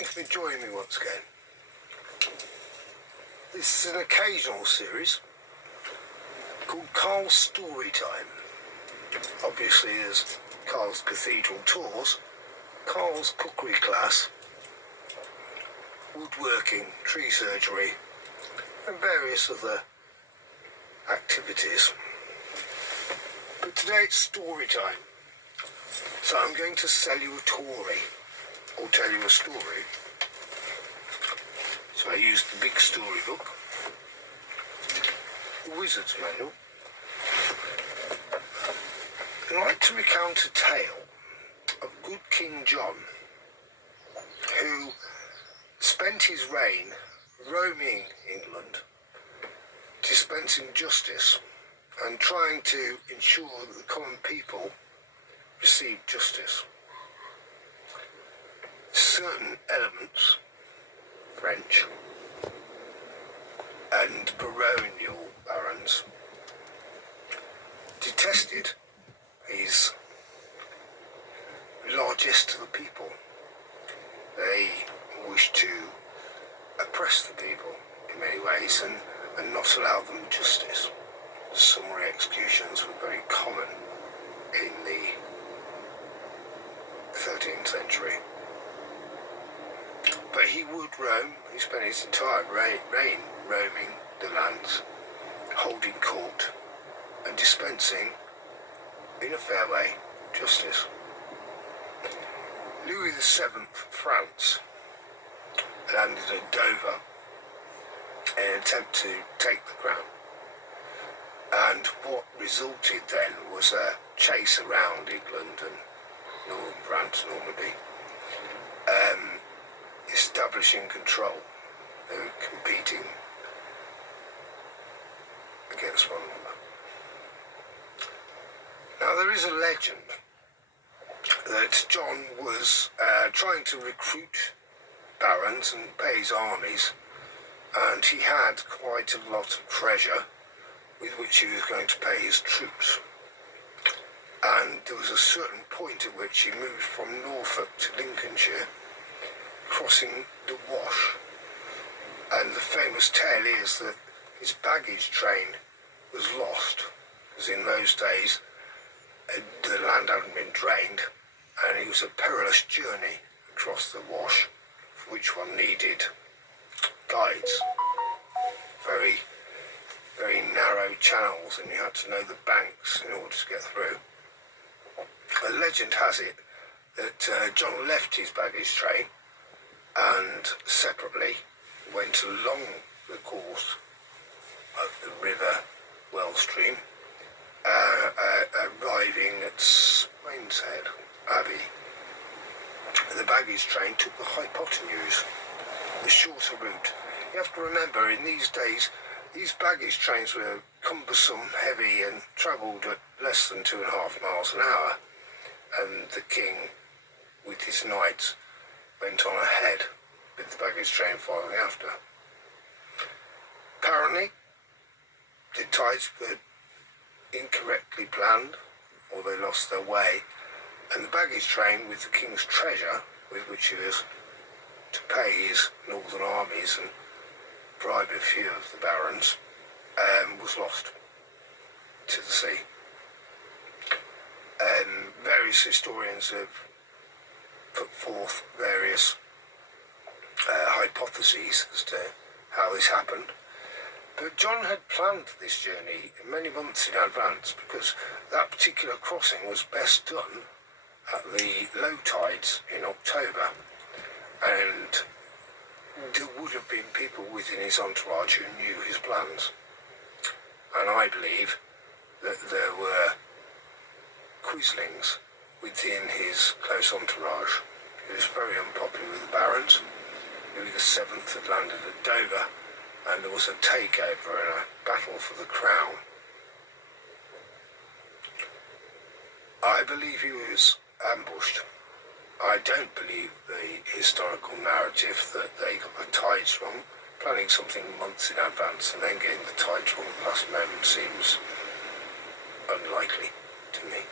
Thank you for joining me once again. This is an occasional series called Carl's Story Time. Obviously there's Carl's Cathedral Tours, Carl's Cookery Class, woodworking, tree surgery and various other activities. But today it's story time. So I'm going to sell you a story, or tell you a story. So I used the big storybook, the Wizard's Manual. I'd like to recount a tale of good King John, who spent his reign roaming England, dispensing justice and trying to ensure that the common people received justice. Certain elements, French and baronial barons, detested his largesse to the people. They wished to oppress the people in many ways and not allow them justice. Summary executions were very common in the 13th century. But he would roam. He spent his entire reign roaming the lands, holding court and dispensing, in a fair way, justice. Louis VII of France landed at Dover in an attempt to take the crown. And what resulted then was a chase around England and northern France, Normandy, establishing control. They were competing against one another. Now there is a legend that John was trying to recruit barons and pay his armies, and he had quite a lot of treasure with which he was going to pay his troops. And there was a certain point at which he moved from Norfolk to Lincolnshire, crossing the Wash. And the famous tale is that his baggage train was lost, because in those days the land hadn't been drained, and it was a perilous journey across the Wash, for which one needed guides. Very, very narrow channels, and you had to know the banks in order to get through. A legend has it that John left his baggage train and separately went along the course of the river Wellstream, arriving at Swainshead Abbey. The baggage train took the hypotenuse, the shorter route. You have to remember, in these days, these baggage trains were cumbersome, heavy, and travelled at less than 2.5 miles an hour, and the king, with his knights, went on ahead with the baggage train following after. Apparently, the tides were incorrectly planned, or they lost their way, and the baggage train with the king's treasure, with which he was to pay his northern armies and bribe a few of the barons, was lost to the sea. Various historians have put forth various hypotheses as to how this happened. But John had planned this journey many months in advance, because that particular crossing was best done at the low tides in October, and there would have been people within his entourage who knew his plans. And I believe that there were quislings within his close entourage. He was very unpopular with the barons. Louis VII had landed at Dover, and there was a takeover and a battle for the crown. I believe he was ambushed. I don't believe the historical narrative that they got the tides wrong. Planning something months in advance and then getting the tides wrong at the last moment seems unlikely to me.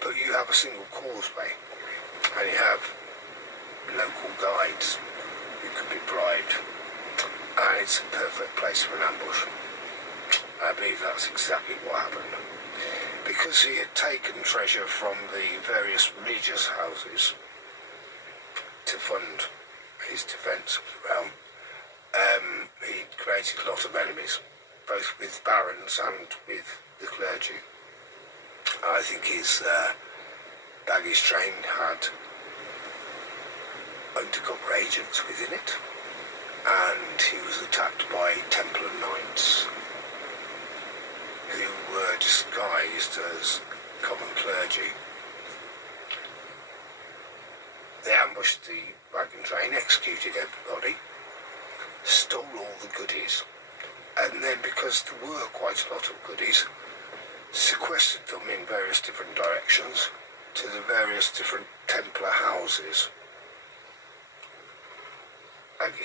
But you have a single causeway, and you have local guides knights who could be bribed, and it's a perfect place for an ambush. I believe that's exactly what happened. Because he had taken treasure from the various religious houses to fund his defence of the realm, he created a lot of enemies, both with barons and with the clergy. I think his baggage train had undercover agents within it, and he was attacked by Templar knights who were disguised as common clergy. They ambushed the wagon train, executed everybody, stole all the goodies, and then, because there were quite a lot of goodies, sequestered them in various different directions to the various different Templar houses.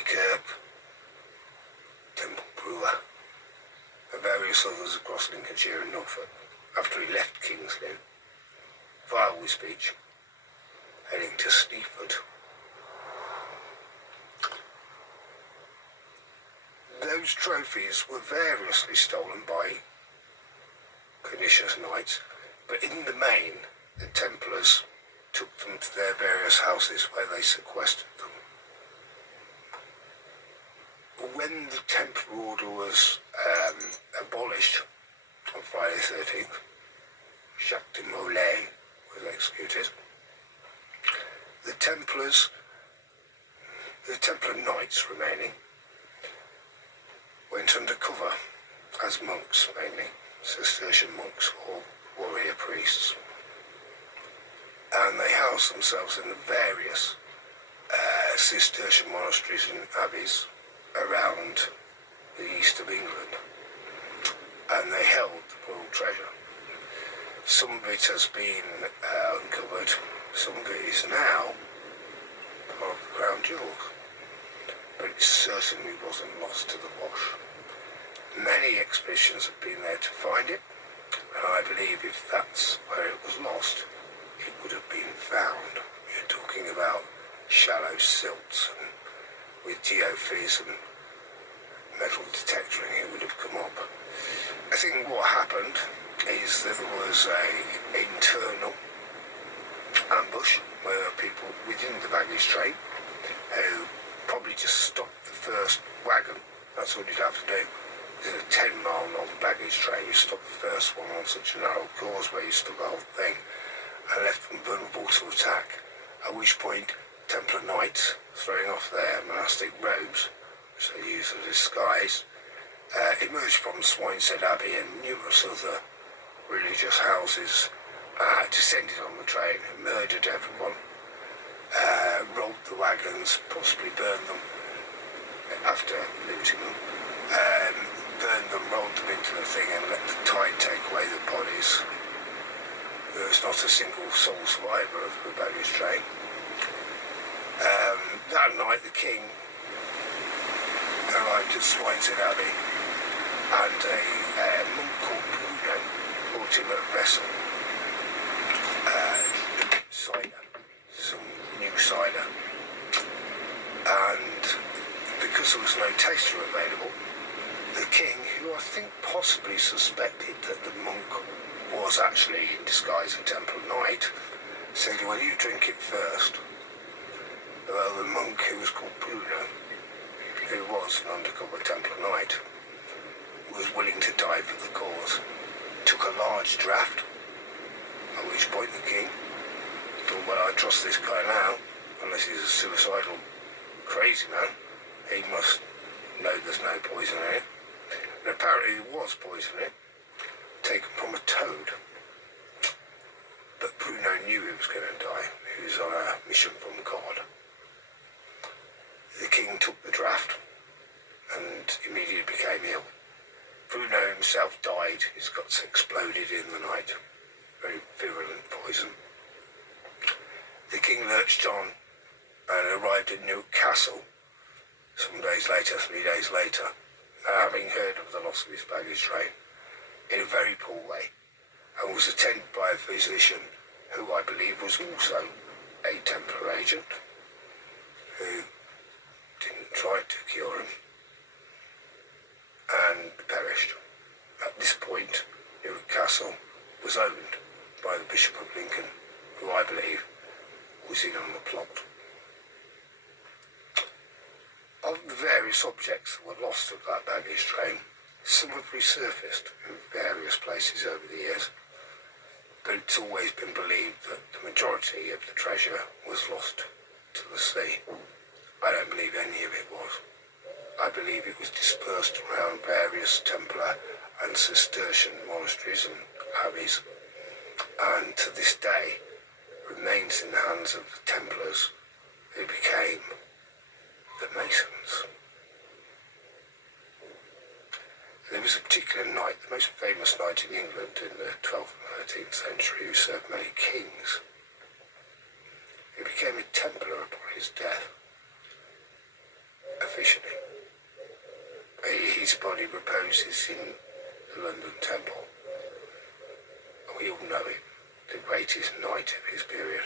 Kirk, Templar, and various others across Lincolnshire and Norfolk, after he left King's Lynn, via Wisbech, heading to Sleaford. Those trophies were variously stolen by pernicious knights, but in the main, the Templars took them to their various houses where they sequestered them. When the Templar Order was abolished on Friday the 13th, Jacques de Molay was executed. The Templar Knights remaining went undercover as monks, mainly Cistercian monks or warrior priests, and they housed themselves in the various Cistercian monasteries and abbeys around the east of England, and they held the royal treasure. Some of it has been uncovered, some of it is now part of the crown jewels, but it certainly wasn't lost to the wash. Many expeditions have been there to find it, and I believe if that's where it was lost, it would have been found. You're talking about shallow silts, and with geophys and metal detectoring, it would have come up. I think what happened is that there was an internal ambush where people within the baggage train who probably just stopped the first wagon. That's all you'd have to do. There's a 10-mile long baggage train. You stop the first one on such a narrow causeway, you stop the whole thing, and left them vulnerable to attack. At which point, Templar Knights, throwing off their monastic robes, which they use as a disguise, emerged from Swineshead Abbey and numerous other religious houses, descended on the train and murdered everyone, rolled the wagons, possibly burned them after looting them, burned them, rolled them into the thing and let the tide take away the bodies. There was not a single sole survivor of the baggage train. That night the king arrived at Swineshead Abbey, and a monk called Bruno brought him a vessel, cider, some new cider, and because there was no taster available, the king, who I think possibly suspected that the monk was actually in disguise a Templar Knight, said, "Well, you drink it first." Well, the monk, who was called Bruno, who was an undercover Templar Knight, was willing to die for the cause, took a large draught, at which point the king thought, well, I trust this guy now, unless he's a suicidal crazy man, he must know there's no poison in it. And apparently there was poison in it, taken from a toad. But Bruno knew he was going to die. He was on a mission from God. The king took the draught and immediately became ill. Bruno himself died. His guts exploded in the night. Very virulent poison. The king lurched on and arrived in Newcastle some days later, 3 days later, having heard of the loss of his baggage train, in a very poor way, and was attended by a physician who I believe was also a Templar agent, who tried to cure him and perished. At this point, Newark Castle was owned by the Bishop of Lincoln, who I believe was in on the plot. Of the various objects that were lost of that baggage train, some have resurfaced in various places over the years, but it's always been believed that the majority of the treasure was lost to the sea. I don't believe any of it was. I believe it was dispersed around various Templar and Cistercian monasteries and abbeys, and to this day remains in the hands of the Templars, who became the Masons. There was a particular knight, the most famous knight in England in the 12th and 13th century, who served many kings. He became a Templar upon his death, officially. His body reposes in the London Temple. We all know him, the greatest knight of his period.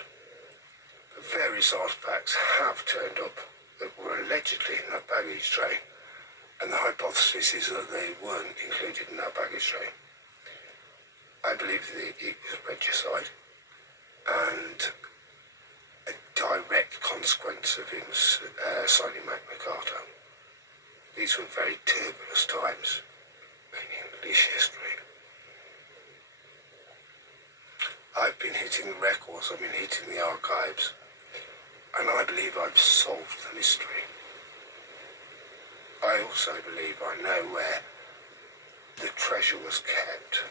But various artefacts have turned up that were allegedly in that baggage train, and the hypothesis is that they weren't included in that baggage train. I believe that it was regicide, and a direct consequence of him signing Magna Carta. These were very turbulent times in English history. I've been hitting the records, I've been hitting the archives, and I believe I've solved the mystery. I also believe I know where the treasure was kept.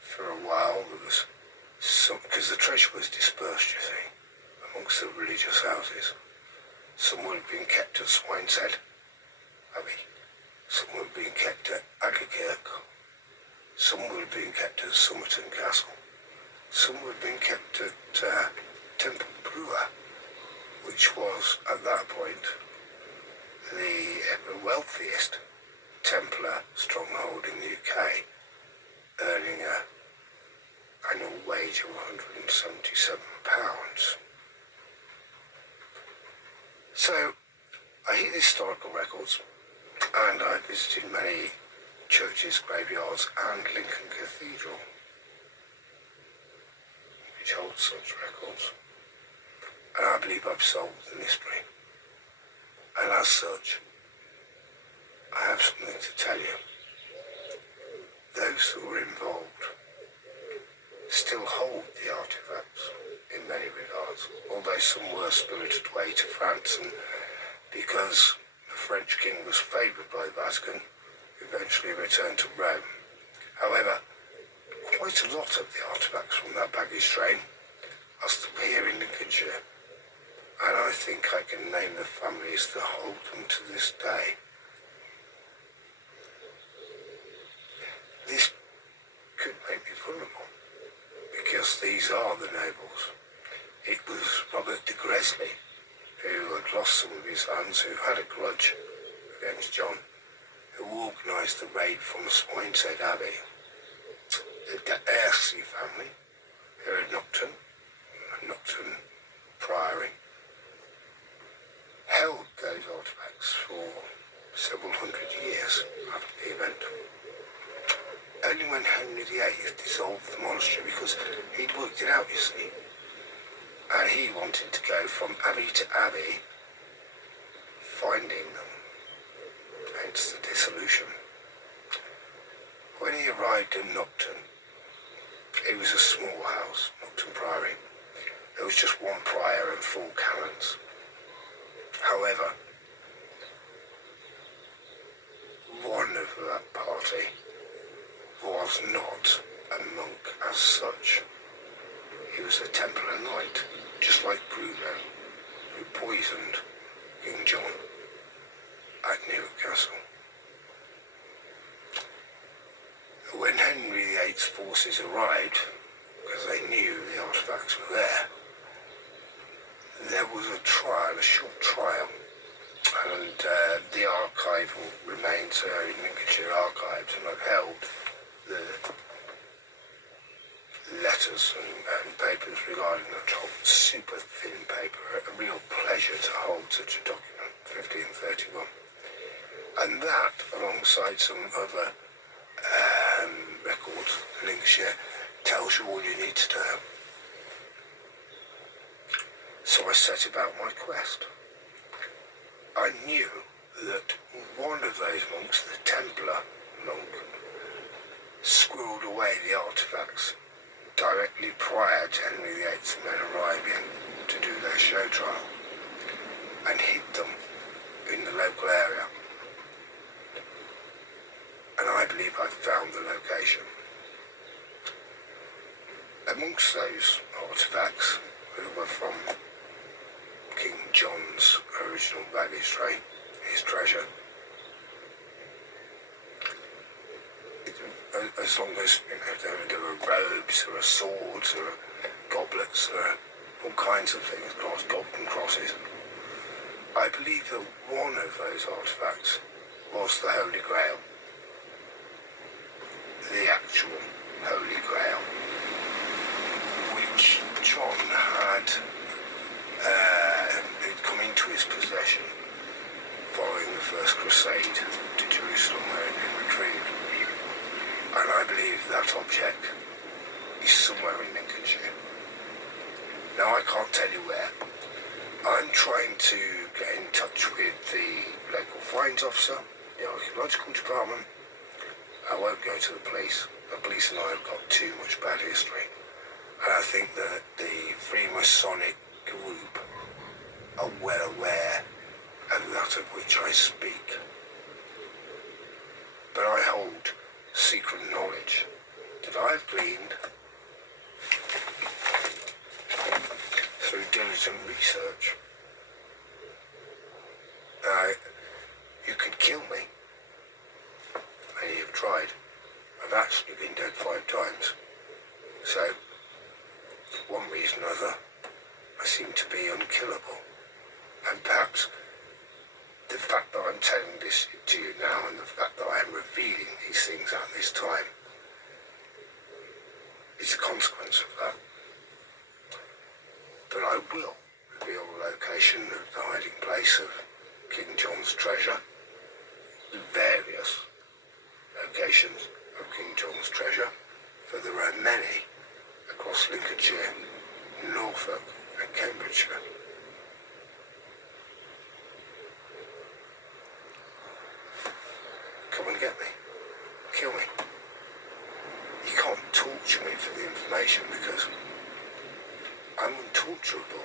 For a while there was some, because the treasure was dispersed, you see, amongst the religious houses. Some would have been kept at Swineshead Abbey, some would have been kept at Agakirk, some would have been kept at Somerton Castle, some would have been kept at Templar, which was at that point the wealthiest Templar stronghold in the UK, earning an annual wage of £177. So I hit the historical records, and I visited many churches, graveyards, and Lincoln Cathedral, which holds such records. And I believe I've solved the mystery. And as such, I have something to tell you. Those who were involved still hold the artifacts in many regards, although some were spirited away to France, and because the French king was favoured by the Vatican, eventually returned to Rome. However, quite a lot of the artifacts from that baggage train are still here in Lincolnshire, and I think I can name the families that hold them to this day. This could make me vulnerable, because these are the nobles. It was Robert de Gresley, who had lost some of his lands, who had a grudge against John, who organised the raid from Swineshead Abbey. The d'Arcy family, who had Nocton Priory, held those artefacts for several hundred years after the event. Only when Henry VIII dissolved the monastery, because he'd worked it out, you see, and he wanted to go from abbey to abbey, finding them, hence the dissolution. When he arrived in Nocton, it was a small house, Nocton Priory. There was just one prior and 4 canons. However, one of that party was not a monk as such. He was a Templar knight, just like Bruno, who poisoned King John at Newark Castle. When Henry VIII's forces arrived, because they knew the artefacts were there was a trial, a short trial, and the archival remains in Lincolnshire Archives, and I've held the letters and papers regarding that trial. Super thin paper, a real pleasure to hold such a document. 1531. And that, alongside some other records in Lincolnshire, tells you all you need to know. So I set about my quest. I knew that one of those monks, the Templar monk, squirreled away the artefacts directly prior to Henry VIII's men arriving to do their show trial, and hid them in the local area. And I believe I've found the location. Amongst those artefacts that were from King John's original baggage train, his treasure, as long as there were robes, there were swords, there were goblets, there were all kinds of things, golden crosses. I believe that one of those artefacts was the Holy Grail, the actual Holy Grail, which John had come into his possession following the First Crusade to Jerusalem, where it had been retrieved. And I believe that object is somewhere in Lincolnshire. Now, I can't tell you where. I'm trying to get in touch with the local finds officer, the archaeological department. I won't go to the police. The police and I have got too much bad history. And I think that the Freemasonic group are well aware of that of which I speak. But I hold secret knowledge that I've gleaned through diligent research. Now, you could kill me, and you've tried. I've actually been dead 5 times. So, for one reason or other, I seem to be unkillable. And perhaps the fact that I'm telling this to you now, and the fact that I am revealing these things at this time, is a consequence of that. But I will reveal the location of the hiding place of King John's treasure, the various locations of King John's treasure, for there are many across Lincolnshire, Norfolk and Cambridgeshire. Come and get me. Kill me. You can't torture me for the information because I'm untorturable.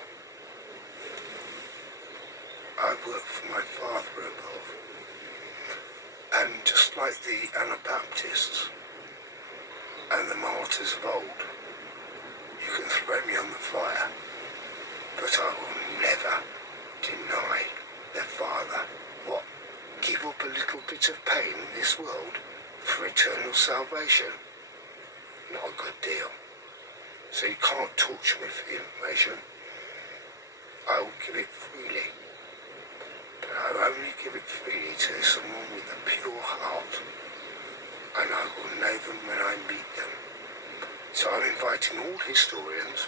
I work for my Father above. And just like the Anabaptists and the martyrs of old, you can throw me on the fire, but I will never deny their Father. What? Give up a little bit of pain in this world for eternal salvation? Not a good deal. So you can't torture me for the information. I will give it freely. But I'll only give it freely to someone with a pure heart. And I will know them when I meet them. So I'm inviting all historians,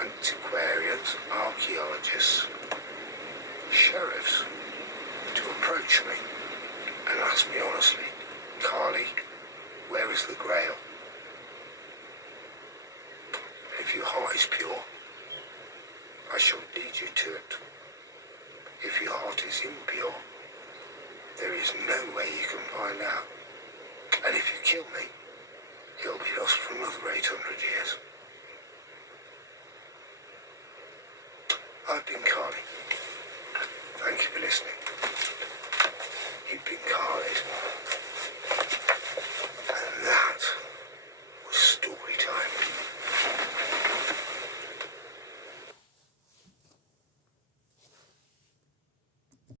antiquarians, archaeologists, sheriffs, to approach me and ask me honestly, Carly, where is the Grail? If your heart is pure, I shall lead you to it. If your heart is impure, there is no way you can find out. And if you kill me, you'll be lost for another 800 years. I've been Carly. Thank you for listening. You've been Carly.